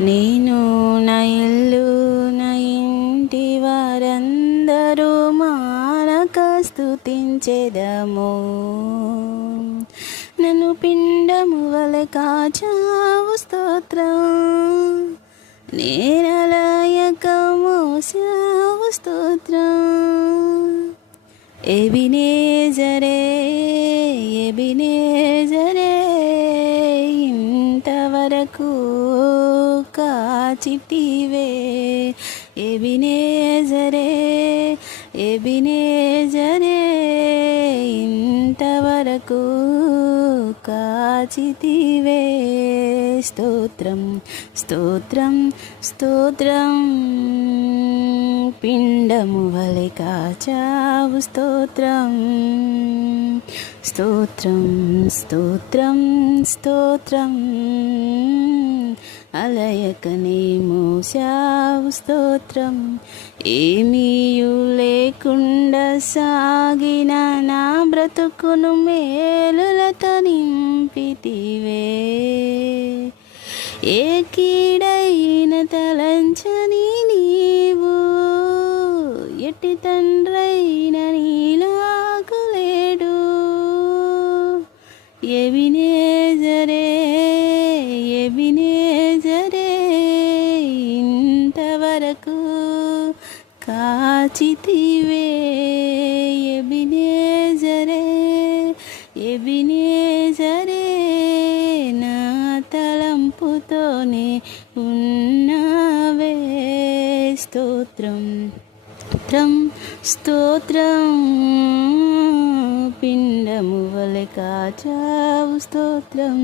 నేను నా ఇల్లు నా ఇంటి వారందరూ మానక స్తుతించెదము. నన్ను పిండము వలె కాచావు స్తోత్రం, నేనలయక మోసావు స్తోత్రం. ఎబినేజరే ఎబినేజరే ఇంతవరకు కాచితివే. ఎబినేజరే ఎబినేజరే ఇంతవరకు కాచితివే. స్తోత్రం స్తోత్రం స్తోత్రం, పిండము వలె కాచావు స్తోత్రం. స్తోత్రం స్తోత్రం స్తోత్రం, అలయకనే మోసావు స్తోత్రం. ఏమీయు లేకుండా సాగిన నా బ్రతుకును మేలులతో నింపితివే. ఏ కీడైన తలంచని నీవు, ఎట్టి తండ్రైన నీలాగు లేడు. ఎబినేజరే ఎబినేజరే ఇంతవరకు కాచితివే. ఎబినేజరే ఎబినేజరే నా తలంపుతోనే ఉన్నావే. స్తోత్రం స్తోత్రం స్తోత్రం, పిండము వలె కాచావు స్తోత్రం.